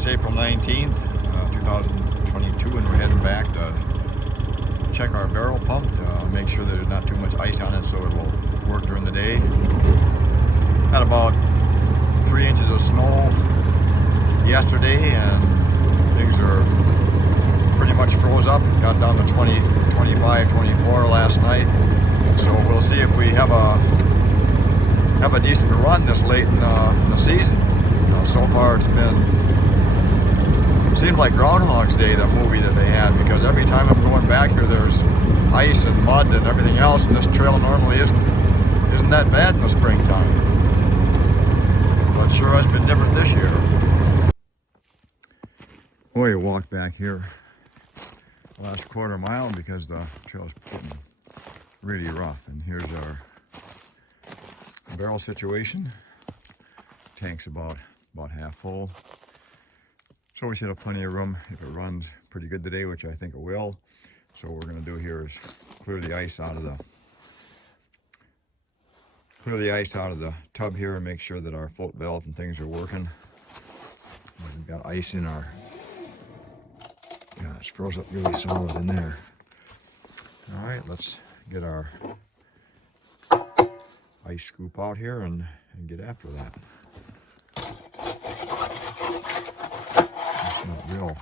it's April 19th, 2022, and we're heading back to check our barrel pump to make sure that there's not too much ice on it so it will work during the day. Had about 3 inches of snow yesterday and things are pretty much froze up. Got down to 20, 25, 24 last night. So we'll see if we have a decent run this late in the season. So far it's seems like Groundhog's Day, that movie that they had, because every time I'm going back here there's ice and mud and everything else, and this trail normally isn't that bad in the springtime. But sure has been different this year. Well, you walk back here the last quarter mile because the trail's getting really rough, and here's our barrel situation. Tank's about half full, so we should have plenty of room if it runs pretty good today, which I think it will. So what we're going to do here is clear the ice out of the tub here and make sure that our float valve and things are working. We've got ice in our, yeah, it's froze up really solid in there. All right, let's get our ice scoop out here and get after that. It's not real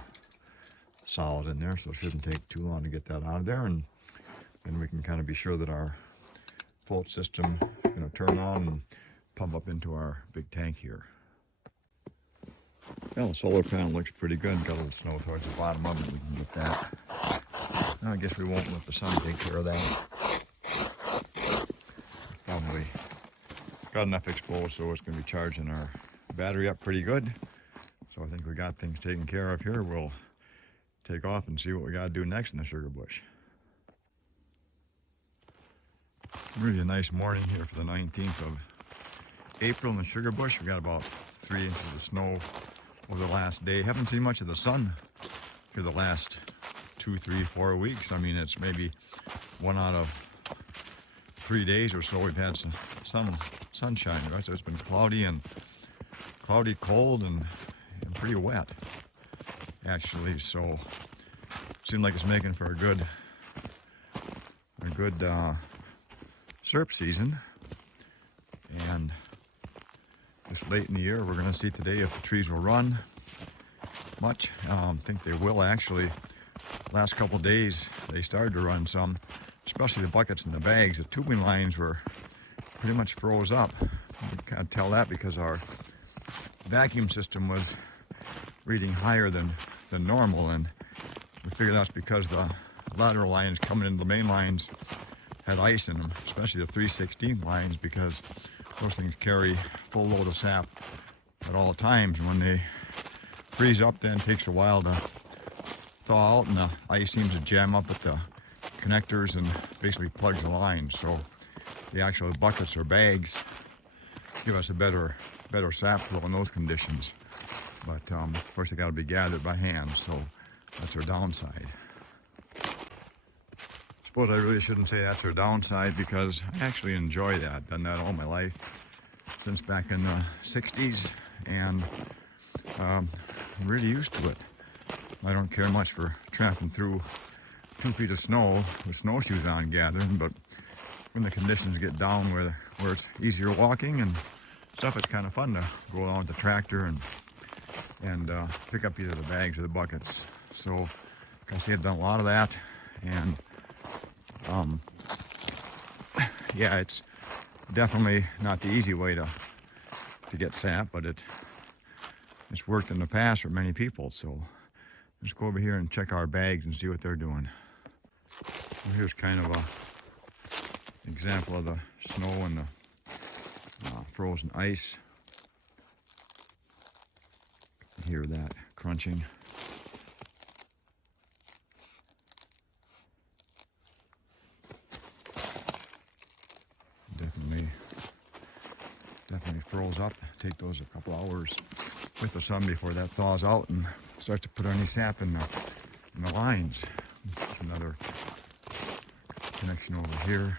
solid in there, so it shouldn't take too long to get that out of there, and then we can kind of be sure that our float system is going to turn on and pump up into our big tank here. Well, the solar panel looks pretty good. Got a little snow towards the bottom of it. We can get that. Now, I guess we won't let the sun take care of that. Probably got enough exposed so it's going to be charging our battery up pretty good. So I think we got things taken care of here. We'll take off and see what we got to do next in the sugar bush. Really a nice morning here for the 19th of April in the sugar bush. We got about 3 inches of snow over the last day. Haven't seen much of the sun for the last 2, 3, 4 weeks. I mean, it's maybe 1 out of 3 days or so we've had some sunshine, right? So it's been cloudy, cold, and pretty wet, actually. So seems like it's making for a good SERP season. And this late in the year, we're going to see today if the trees will run much. I think they will, actually. Last couple days they started to run some, especially the buckets and the bags. The tubing lines were pretty much froze up. You can't tell that because our vacuum system was reading higher than normal, and we figure that's because the lateral lines coming into the main lines had ice in them, especially the 3/16 lines, because those things carry full load of sap at all times. And when they freeze up, then it takes a while to thaw out, and the ice seems to jam up at the connectors and basically plugs the lines. So the actual buckets or bags give us a better sap flow in those conditions. But of course, they got to be gathered by hand, so that's our downside. I suppose I really shouldn't say that's our downside, because I actually enjoy that. Done that all my life since back in the 60s, and I'm really used to it. I don't care much for tramping through 2 feet of snow with snowshoes on gathering, but when the conditions get down where it's easier walking and stuff, it's kind of fun to go along with the tractor and pick up either the bags or the buckets. So, like I say, I've done a lot of that, and yeah, it's definitely not the easy way to get sap, but it's worked in the past for many people. So let's go over here and check our bags and see what they're doing. Well, here's kind of a example of the snow and the frozen ice. You hear that crunching. Definitely froze up. Take those a couple hours with the sun before that thaws out and starts to put any sap in the lines. Another connection over here.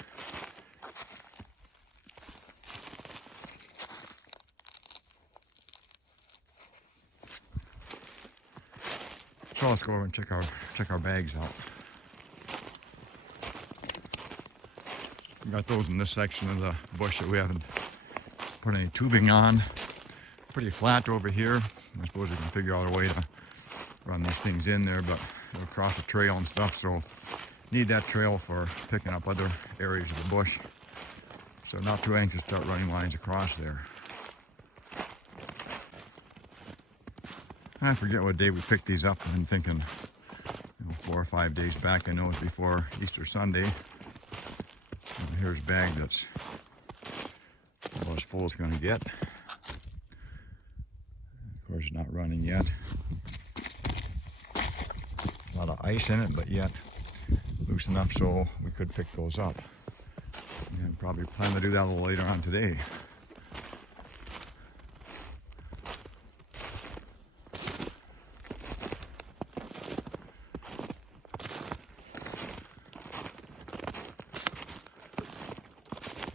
Well, let's go over and check our bags out. We got those in this section of the bush that we haven't put any tubing on. Pretty flat over here. I suppose we can figure out a way to run these things in there, but it'll cross a trail and stuff, so need that trail for picking up other areas of the bush. So not too anxious to start running lines across there. I forget what day we picked these up. I've been thinking 4 or 5 days back. I know it's before Easter Sunday. And here's a bag that's about as full as it's going to get. Of course, it's not running yet. A lot of ice in it, but yet loose enough so we could pick those up. And probably plan to do that a little later on today.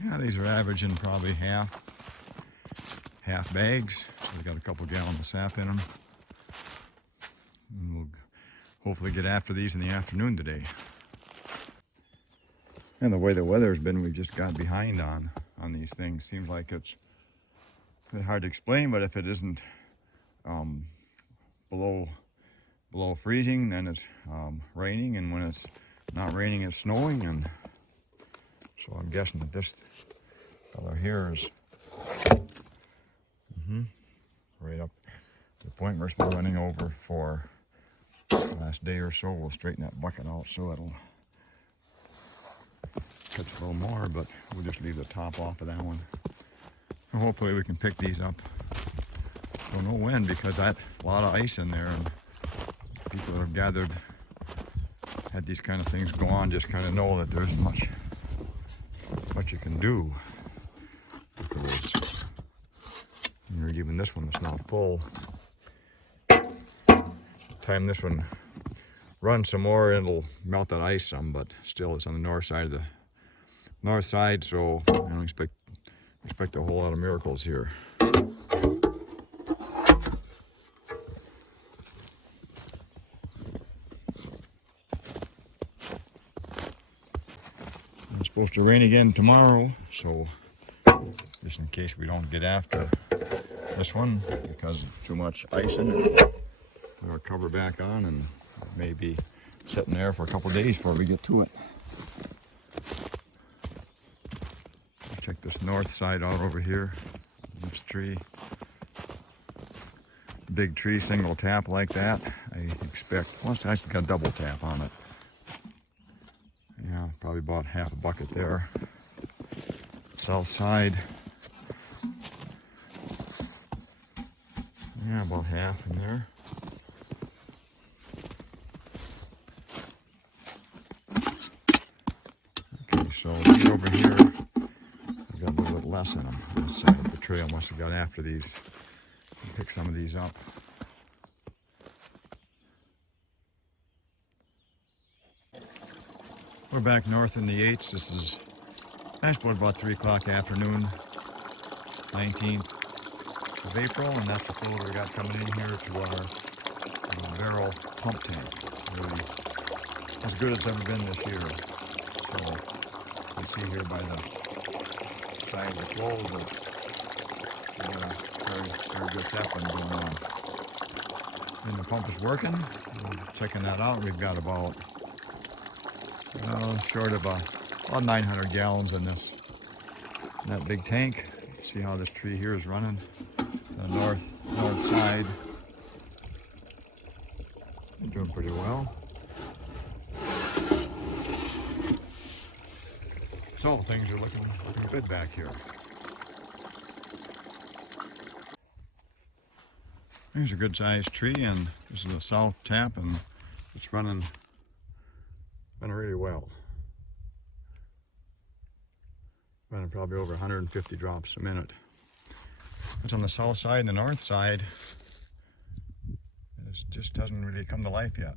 Yeah, these are averaging probably half bags. We've got a couple gallons of sap in them. And we'll hopefully get after these in the afternoon today. And the way the weather's been, we just got behind on these things. Seems like it's a bit hard to explain, but if it isn't below freezing, then it's raining, and when it's not raining, it's snowing. And so I'm guessing that this color here is right up to the point where it's been running over for the last day or so. We'll straighten that bucket out so it'll catch a little more, but we'll just leave the top off of that one. And hopefully we can pick these up. Don't know when, because that a lot of ice in there, and people that have gathered, had these kind of things go on, just kind of know that there's much you can do with those. You're even this one that's not full. Time this one runs some more, it'll melt that ice some, but still it's on the north side, so I don't expect a whole lot of miracles here. It's supposed to rain again tomorrow, so just in case we don't get after this one because of too much ice in it, we'll cover back on, and maybe sitting there for a couple of days before we get to it. Check this north side out over here. This tree, big tree, single tap like that. I expect, well, it's actually got a double tap on it. Yeah, probably about half a bucket there. South side, yeah, about half in there. Okay, so over here, we got a little bit less in them. This side of the trail must have got after these and picked some of these up. We're back north in the Yates. This is, I suppose, about 3 o'clock afternoon, 19th of April, and that's the flow we got coming in here to our barrel pump tank. Really as good as it's ever been this year. So you see here by the side of the flow that very good tapping going on. And the pump is working. We're checking that out. We've got about short of about 900 gallons in that big tank. See how this tree here is running. The north side, doing pretty well. So things are looking good back here. Here's a good sized tree, and this is a south tap, and it's running really well. Running probably over 150 drops a minute. It's on the south side, and the north side, it just doesn't really come to life yet.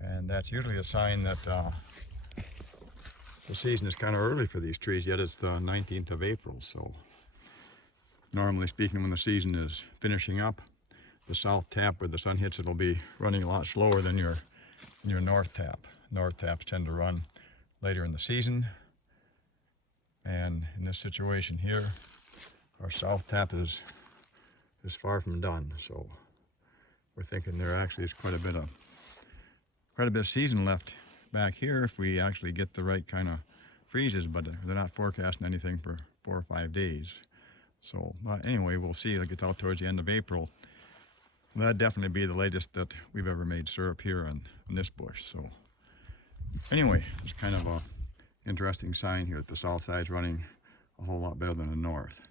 And that's usually a sign that the season is kind of early for these trees, yet it's the 19th of April. So normally speaking, when the season is finishing up, the south tap where the sun hits, it'll be running a lot slower than your north tap. North taps tend to run later in the season. And in this situation here, our south tap is far from done. So we're thinking there actually is quite a bit of season left back here if we actually get the right kind of freezes, but they're not forecasting anything for 4 or 5 days. So anyway, we'll see. It gets out towards the end of April. That'd definitely be the latest that we've ever made syrup here on this bush. So anyway, it's kind of a interesting sign here that the south side's running a whole lot better than the north.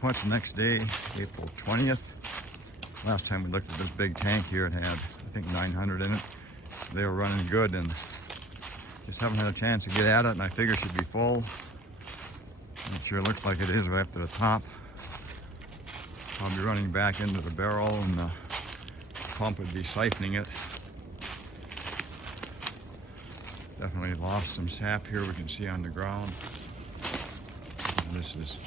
What's the next day? April 20th. Last time we looked at this big tank here, it had, I think, 900 in it. They were running good and just haven't had a chance to get at it, and I figure it should be full. It sure looks like it is right up to the top. I'll be running back into the barrel and the pump would be siphoning it. Definitely lost some sap here, we can see on the ground. And this is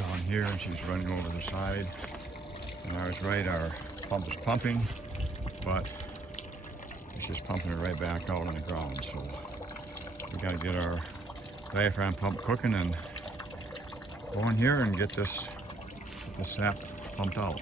down here, and she's running over the side. And I was right, our pump is pumping, but it's just pumping it right back out on the ground. So we got to get our diaphragm pump cooking and go in here and get this sap pumped out.